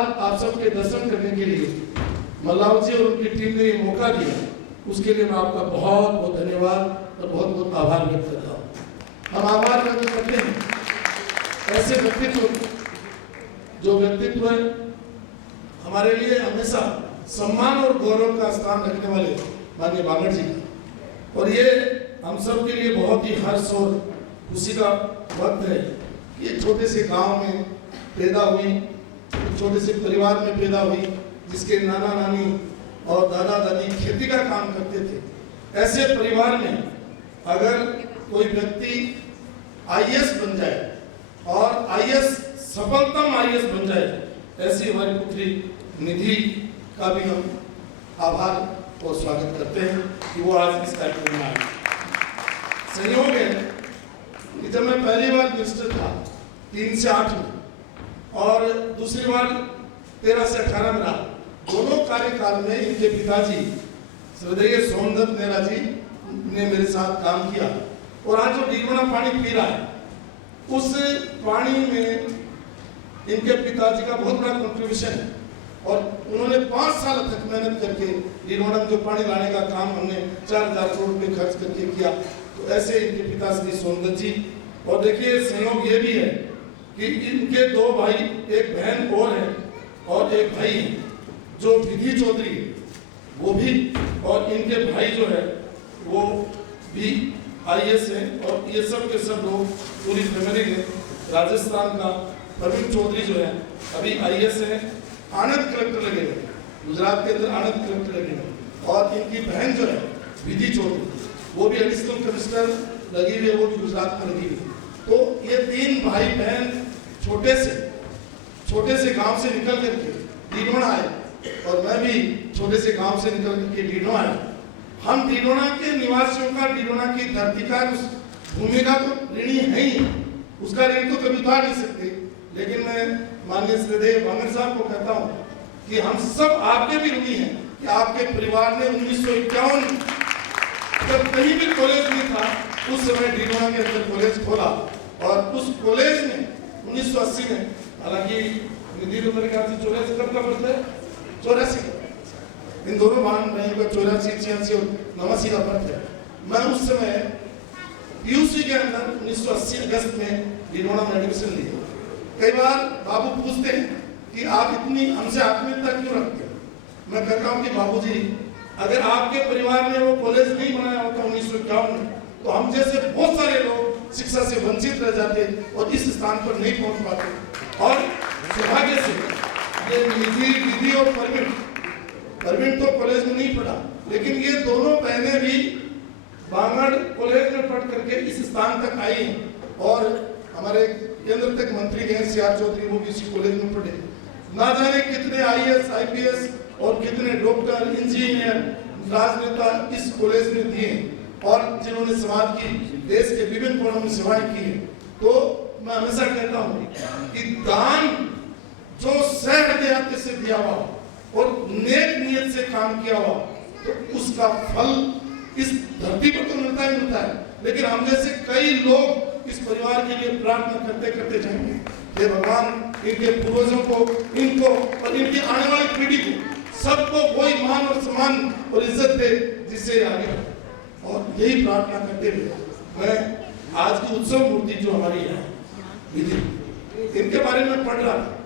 आप सबके दर्शन करने के लिए मल्लाव जी और उनकी टीम ने ये मौका दिया, उसके लिए मैं आपका बहुत बहुत धन्यवाद और बहुत बहुत आभार व्यक्त करता हूँ। हम आभार व्यक्त करते हैं ऐसे व्यक्तित्व, जो व्यक्तित्व हमारे लिए हमेशा सम्मान और गौरव का स्थान रखने वाले माननीय बांगड़ जी का, और ये हम सब के लिए बहुत ही हर्ष और खुशी का वक्त है कि एक छोटे से गांव में पैदा हुई, छोटे से परिवार में पैदा हुई, जिसके नाना नानी और दादा दादी खेती का काम करते थे। ऐसे परिवार में अगर कोई व्यक्ति आईएएस बन जाए और आईएएस सफलतम आईएएस बन जाए, ऐसी हमारी पुत्री निधि का भी हम आभार और स्वागत करते हैं कि वो आज इस कार्यक्रम में आए। संयोग है कि जब मैं पहली बार मिनिस्टर था 3 से 8 में और दूसरी बार 13 से 18 में रहा, दोनों कार्यकाल में इनके पिताजी श्रद्धेय सोमदत्त नेहरा जी ने मेरे साथ काम किया। और आज जो डीगोना पानी पी रहा है, उस पानी में इनके पिताजी का बहुत बड़ा कंट्रीब्यूशन है। और उन्होंने 5 साल तक मेहनत करके डीगोना में जो पानी लाने का काम हमने 4000 करोड़ रुपए खर्च करके किया। तो ऐसे इनके पिता श्री सोमदत्त जी, और देखिए संयोग ये भी है कि इनके 2 भाई, एक बहन और है और एक भाई है जो विधि चौधरी है, वो भी, और इनके भाई जो है वो भी आईएएस है। और ये सब के सब लोग पूरी फैमिली ने, राजस्थान का प्रवीण चौधरी जो है अभी आईएएस है, आनंद कलेक्टर लगे हुए, गुजरात के अंदर आनंद कलेक्टर लगे हुए। और इनकी बहन जो है विधि चौधरी, वो भी एडिशनल कमिश्नर लगी हुई है, वो भी गुजरात में लगी हुई है। तो ये 3 भाई बहन छोटे से गांव से निकल करके डीडोना आए, और मैं भी छोटे से गांव से निकल करके डीडोना आया। हम डीडोना के निवासियों का, डीडोना की धरती का, उस भूमि का तो ऋणी है ही, उसका ऋण तो कभी उतार नहीं सकते। लेकिन मैं माननीय श्रद्धेय बांगड़ साहब को कहता हूँ कि हम सब आपके भी ऋणी हैं कि आपके परिवार ने 1951 जब कहीं भी कॉलेज नहीं था, उस समय डीडोना के अंदर कॉलेज खोला। और उस कॉलेज में 1980 में, हालांकि निधि तो मेरे ख्याल से 84 कब का बर्थ है, 84, इन दोनों बहन भाइयों का 84, 86 और 89 का बर्थ है। मैं उस समय पीयूसी के अंदर 1980 अगस्त में डीडोना में एडमिशन लिया। कई बार बाबू पूछते हैं कि आप इतनी हमसे आत्मीयता क्यों रखते हो? मैं कहता हूँ कि बाबूजी, अगर आपके परिवार ने वो कॉलेज नहीं बनाया होता 1951 में, तो हम जैसे बहुत सारे लोग शिक्षा से वंचित रह जाते और इस स्थान पर नहीं पहुंच पाते। और सौभाग्य से ये निधि और परवीन तो कॉलेज में नहीं पढ़ा, लेकिन ये दोनों बहनें भी बांगड़ कॉलेज में पढ़ करके इस स्थान तक आई हैं। और हमारे केंद्र तक मंत्री गए CR चौधरी, वो भी इसी कॉलेज में पढ़े। ना जाने कितने आईएएस IPS और कितने डॉक्टर, इंजीनियर, राजनेता इस कॉलेज में दिए, और जिन्होंने समाज की, देश के विभिन्न कोणों में सेवाएं की है। तो मैं हमेशा कहता हूँ कि दान जो सहृदयता से दिया हुआ और नेक नियत से काम किया हुआ, तो उसका फल इस धरती पर तो मिलता ही मिलता है। लेकिन हम जैसे कई लोग इस परिवार के लिए प्रार्थना करते करते जाएंगे, हे भगवान इनके पूर्वजों को, इनको और इनकी आने वाली पीढ़ी को, सबको वही मान और सम्मान और इज्जत दे जिससे आगे। और यही प्रार्थना करते हुए मैं आज की उत्सव मूर्ति जो हमारी है विधि, इनके बारे में पढ़ रहा था,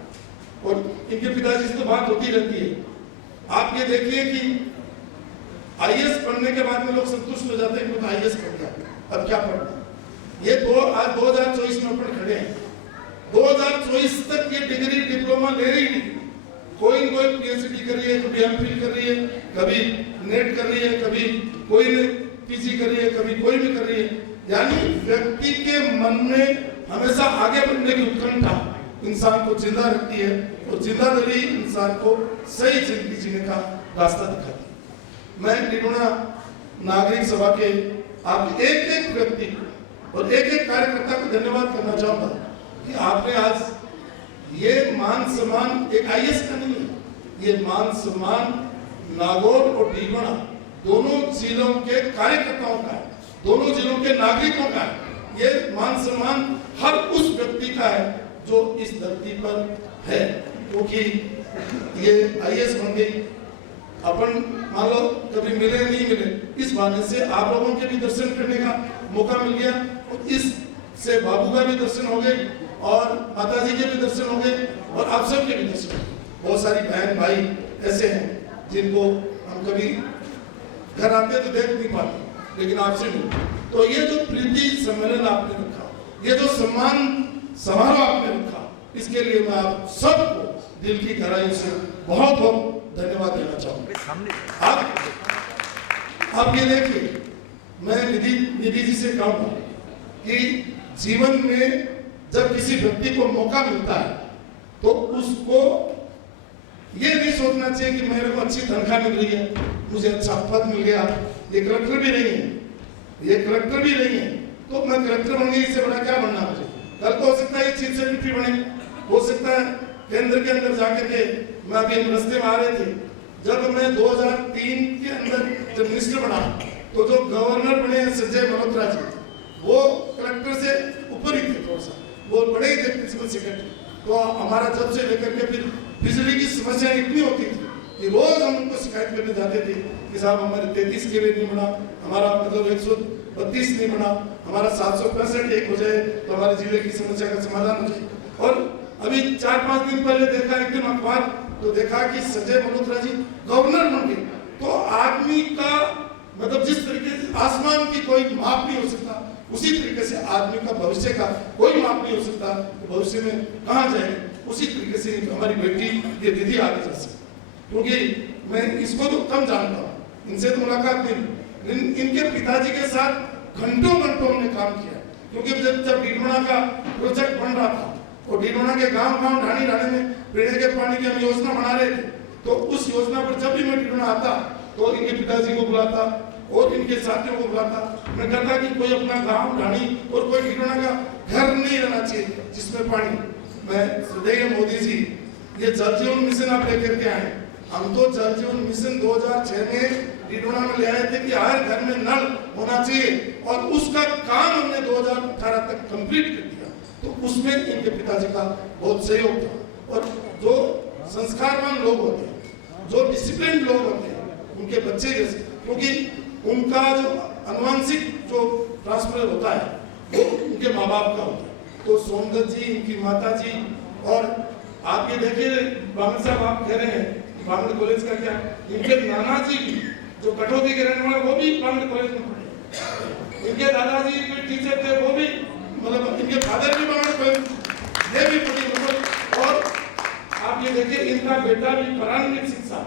और इनके पिताजी से तो बात होती रहती है। आप ये देखिए कि आईएएस पढ़ने के बाद में लोग संतुष्ट हो जाते हैं कि आईएएस पढ़ गया, अब क्या पढ़ना। ये आज 2024 में अपन खड़े हैं, 2024 तक ये डिग्री डिप्लोमा ले रही नहीं, कोई न कोई PhD कर रही है, कभी MPhil कर रही है, कभी नेट कर रही है, कभी कोई ने PG कर रही है, कभी कोई भी कर रही है। यानी व्यक्ति के मन में हमेशा आगे बढ़ने की उत्कंठा इंसान को जिंदा रखती है, और जिंदा दिली इंसान को सही जिंदगी जीने का रास्ता दिखाती है। मैं डीडोना नागरिक सभा के आप एक एक व्यक्ति और एक एक कार्यकर्ता को धन्यवाद करना चाहूंगा कि आपने आज ये मान सम्मान एक आईएएस का नहीं है, ये मान सम्मान नागौर और डीडोना दोनों जिलों के कार्यकर्ताओं का है, दोनों जिलों के नागरिकों का है। ये मान सम्मान हर उस व्यक्ति का है जो इस धरती पर है, क्योंकि ये IAS बन गई, अपन मान लो कभी मिले नहीं मिले, इस बहाने से आप लोगों के भी दर्शन करने का मौका मिल गया और इससे बाबू का भी दर्शन हो गए और माता जी के भी दर्शन हो गए और आप सब के भी दर्शन। बहुत सारी बहन भाई ऐसे हैं जिनको हम कभी घर आते तो देख नहीं पाते, लेकिन आपसे मिलते। तो ये जो प्रीति सम्मेलन आपने रखा, ये जो सम्मान समारोह आपने रखा, इसके लिए मैं आप सबको दिल की गहराई से बहुत बहुत धन्यवाद देना चाहूँगा। आप ये देखिए, मैं निधि जी से कहूँगा कि जीवन में जब किसी व्यक्ति को मौका मिलता है तो उसको ये नहीं सोचना चाहिए कि मेरे को अच्छी तनख्वाह मिल रही है, मुझे अच्छा पद मिल गया, ये कलेक्टर भी नहीं है, ये कलेक्टर भी नहीं है, तो मैं कलेक्टर बन गई, इससे बड़ा क्या बनना मुझे। कल को हो सकता है ये चीफ सेक्रेटरी बने, हो सकता है केंद्र के अंदर जाकर के। मैं अभी रास्ते में आ रहे थे, जब मैं 2003 के अंदर जब मिनिस्टर बना तो जो गवर्नर बने संजय मल्होत्रा जी, वो कलेक्टर से ऊपर ही थे, थोड़ा सा वो बड़े ही थे प्रिंसिपल सेक्रेटरी। तो हमारा जब से लेकर के फिर बिजली की समस्या इतनी होती थी कि रोज हम उनको शिकायत करने जाते थे कि साहब हमारे 33 के नहीं बना, हमारा मतलब 132 नहीं बना, हमारा 765 एक हो जाए तो हमारे जिले की समस्या का समाधान हो जाए। और अभी 4-5 दिन पहले देखा एक दिन अखबार तो देखा कि संजय मल्होत्रा जी गवर्नर बन गए। तो आदमी का मतलब जिस तरीके से आसमान की कोई माप नहीं हो सकता, उसी तरीके से आदमी का भविष्य का कोई माप नहीं हो सकता कि भविष्य में कहाँ जाए। उसी तरीके से हमारी बेटी ये दीदी आगे जा सकती, क्योंकि मैं इसको तो कम जानता हूँ, इनसे तो मुलाकात नहीं, इनके पिताजी के साथ घंटों हमने काम किया। क्योंकि जब डीडोना का प्रोजेक्ट बन रहा था और डीडोना के गांव ढाणी में पीने के पानी की हम योजना बना रहे थे, तो उस योजना पर जब भी मैं डीडोना आता तो इनके पिताजी को बुलाता और इनके साथियों को बुलाता। मैं कहता कि कोई अपना गांव ढाणी और कोई डीडोना का घर नहीं रहना चाहिए जिसमें पानी। मैं श्रद्धेय मोदी जी, ये जल जीवन मिशन आप लेकर के आए। हम तो जल जीवन मिशन 2006 में डीडोना में ले आए थे कि हर घर में नल होना चाहिए और उसका काम हमने 2018 तक कंप्लीट कर दिया। तो उसमें इनके पिताजी का बहुत सहयोग था। और जो संस्कारवान लोग होते हैं, जो डिसिप्लिन लोग होते हैं, उनके बच्चे जैसे, क्योंकि उनका जो अनुवांशिक जो ट्रांसफर होता है वो उनके माँ बाप का होता है। तो सोमदत्त जी, इनकी माता जी, और आप ये देखिए बांगड़ साहब आप कह रहे हैं बांगड़ कॉलेज का क्या, इनके नाना जी जो कटौती के रहने वाले वो भी बांगड़ कॉलेज में पढ़े, इनके दादाजी कोई टीचर थे, वो भी मतलब इनके फादर भी बांगड़ कॉलेज, ये भी पढ़ी मतलब। और आप ये देखिए इनका बेटा भी प्रारंभिक शिक्षा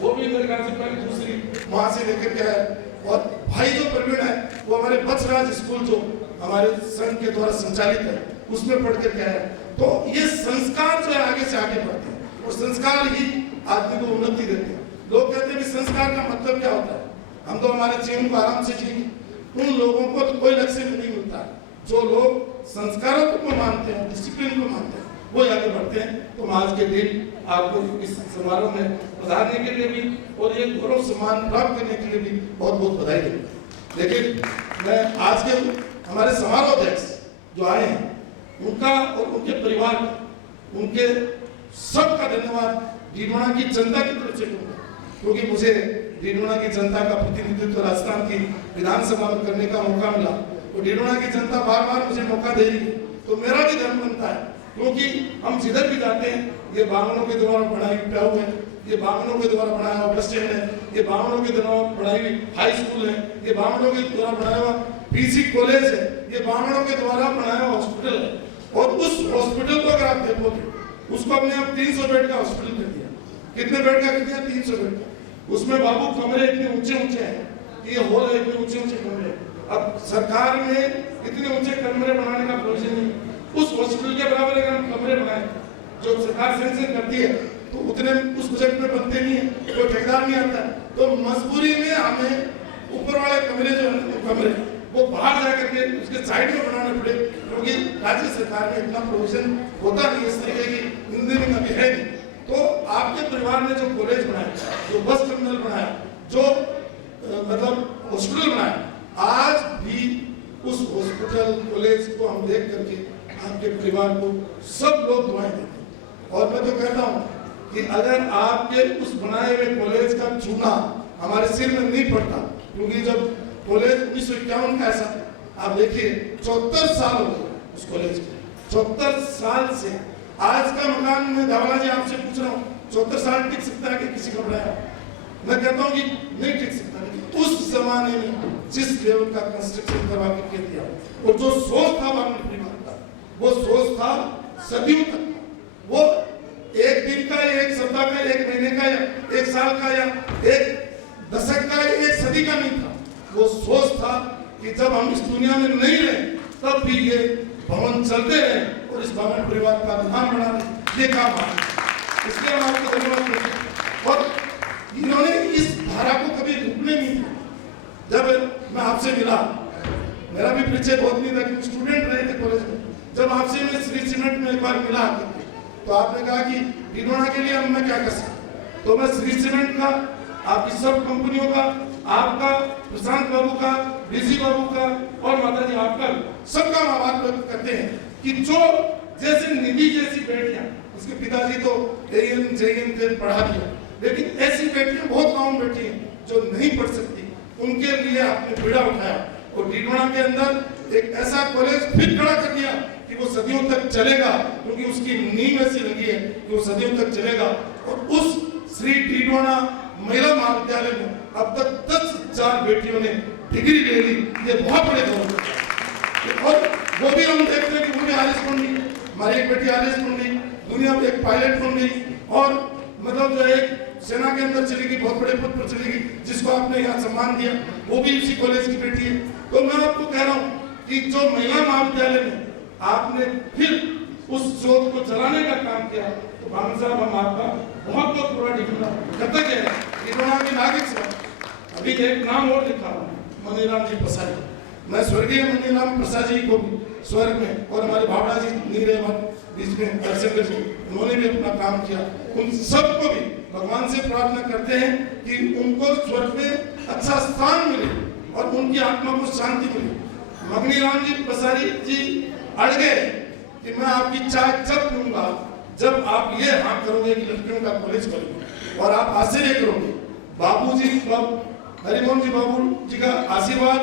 वो भी मेरे ख्याल से पहले दूसरी वहां से लेकर के आया। और भाई जो प्रवीण है वो हमारे बचराज स्कूल जो हमारे संघ के द्वारा संचालित है उसमें पढ़ कर आया। तो ये संस्कार जो है आगे से आगे बढ़ते हैं और संस्कार ही आदमी को उन्नति देते हैं। लोग कहते हैं कि संस्कार का मतलब क्या होता है, हम तो हमारे जीवन को आराम से जिएंगे। उन लोगों को तो कोई लक्ष्य नहीं मिलता जो लोग संस्कारों को मानते हैं, डिसिप्लिन को मानते हैं, वो आगे बढ़ते हैं। तो मैं आज के दिन आपको इस समारोह में पधारने के लिए भी और ये गौरव सम्मान प्राप्त करने के लिए भी बहुत बहुत बधाई देता। लेकिन मैं आज के हमारे समारोह अध्यक्ष जो आए हैं उनका और उनके परिवार का, उनके सबका धन्यवाद डीडोना की जनता की तरफ से करूँगा, क्योंकि मुझे डीडोना की जनता का प्रतिनिधित्व राजस्थान की विधानसभा में करने का मौका मिला और डीडोना की जनता बार बार मुझे मौका दे रही है। तो मेरा भी धर्म बनता है, क्योंकि हम जिधर भी जाते हैं ये बांगड़ों के द्वारा बनाई प्याऊ है, ये बांगड़ों के द्वारा बनाया हुआ बस स्टैंड है, ये बांगड़ों के द्वारा बनाई हुई हाई स्कूल है, ये बांगड़ों के द्वारा बनाया हुआ पीसी कॉलेज है, ये बांगड़ों के द्वारा बनाया हुआ हॉस्पिटल है। और उस हॉस्पिटल को अगर आप देखोगे उसको हमने अब 300 बेड का हॉस्पिटल कर दिया। कितने बेड का कर दिया? 300 बेड का। उसमें बाबू कमरे इतने ऊंचे हैं कि ये हॉल है, इतने ऊंचे कमरे। अब सरकार ने इतने ऊंचे कमरे बनाने का प्रोविजन नहीं, उस हॉस्पिटल के बराबर अगर हम कमरे बनाए जो सरकार सैंक्शन करती है तो उतने उस बजट में बनते नहीं है, कोई ठेकेदार नहीं आता। तो मजबूरी में हमें ऊपर वाले कमरे जो कमरे वो बाहर जाकर के उसके साइड में बनाने पड़े, क्योंकि राज्य सरकार में इतना प्रोविजन होता नहीं इस तरीके की इंजीनियरिंग अभी है नहीं। तो आपके परिवार ने जो कॉलेज बनाया, जो बस टर्मिनल बनाया, जो मतलब हॉस्पिटल बनाया, आज भी उस हॉस्पिटल कॉलेज को हम देख करके आपके परिवार को सब लोग दुआएं देते हैं। और मैं तो कहता हूँ कि अगर आपके उस बनाए हुए कॉलेज का चूना हमारे सिर में नहीं पड़ता, क्योंकि जब कॉलेज 1951 का ऐसा, आप देखिए 74 साल हो गए उस कॉलेज के, 74 साल से आज का मकान में धवला जी आपसे पूछ रहा हूँ 74 साल टिक सकता है कि किसी का बनाया? मैं कहता हूँ कि नहीं टिक सकता, लेकिन उस जमाने में जिस लेवल का कंस्ट्रक्शन करवा के दिया और जो सोच था बागमती परिवार का, वो सोच था सदियों तक, वो एक दिन का या एक सप्ताह का, एक महीने का या एक साल का या एक दशक का या एक सदी का नहीं था। वो सोच था कि जब हम इस दुनिया में नहीं रहे तब भी ये भवन चलते रहे और इस बागमती परिवार का नाम बना रहे, ये काम है। इसलिए हम आपको धन्यवाद देते हैं। और इन्होंने इस धारा को कभी रुकने नहीं दिया। जब मैं आपसे मिला, मेरा भी परिचय बहुत नहीं था क्योंकि स्टूडेंट रहे थे कॉलेज में, जब आपसे मैं श्री सीमेंट में एक बार मिला तो आपने कहा कि डिडोना के लिए अब मैं क्या कर सकता, तो मैं श्री सीमेंट का, आपकी सब कंपनियों का, आपका, प्रशांत बाबू का, बीसी बाबू का और माता जी आपका सबका आभार व्यक्त करते हैं कि जो जैसे निधि जैसी बेटियां, उसके पिताजी तो एएन जेएन थे, पढ़ा दिया, लेकिन ऐसी बेटियां बहुत कम बेटी हैं जो नहीं पढ़ सकती, उनके लिए आपने बीड़ा उठाया और डिडोना के अंदर एक ऐसा कॉलेज फिर खड़ा कर दिया कि वो सदियों तक चलेगा, क्योंकि उसकी नींव ऐसी लगी है कि वो सदियों तक चलेगा। और उस श्री डिडोना महिला महाविद्यालय में अब तक 10,000 बेटियों ने डिग्री ले ली, ये बहुत बड़े गौरव है। और वो भी हम देखते हैं कि वो भी आरएस बन गई, हमारी एक बेटी आरएस बन गई, दुनिया में एक पायलट बन गई, और मतलब जो एक सेना के अंदर चली गई, बहुत बड़े पद पर चली गई, जिसको आपने यहाँ सम्मान दिया, वो भी उसी कॉलेज की बेटी है। तो मैं आपको कह रहा हूँ कि जो महिला महाविद्यालय में आपने फिर उस शोध को चलाने का काम किया, तो भानु साहब हम आपका बहुत बहुत बड़ा कृतज्ञ है। डिडोना के नागरिक साहब, अभी एक नाम और लिखा मनीराम जी प्रसाद, मैं स्वर्गीय मनीराम प्रसाद जी को भी स्वर्ग में, और हमारे भावना जी नीरे बीच में दर्शक जी, उन्होंने भी अपना काम किया, उन सबको भी भगवान से प्रार्थना करते हैं कि उनको स्वर्ग में अच्छा स्थान मिले और उनकी आत्मा को शांति मिले। मगनीराम जी प्रसादी जी अड़ गए कि मैं आपकी चाय जब पीऊंगा जब आप ये हाँ करोगे कि लड़कियों का कॉलेज खोलेंगे और आप आश्चर्य करोगे। बाबूजी, हरिमोहन जी बाबू जी का आशीर्वाद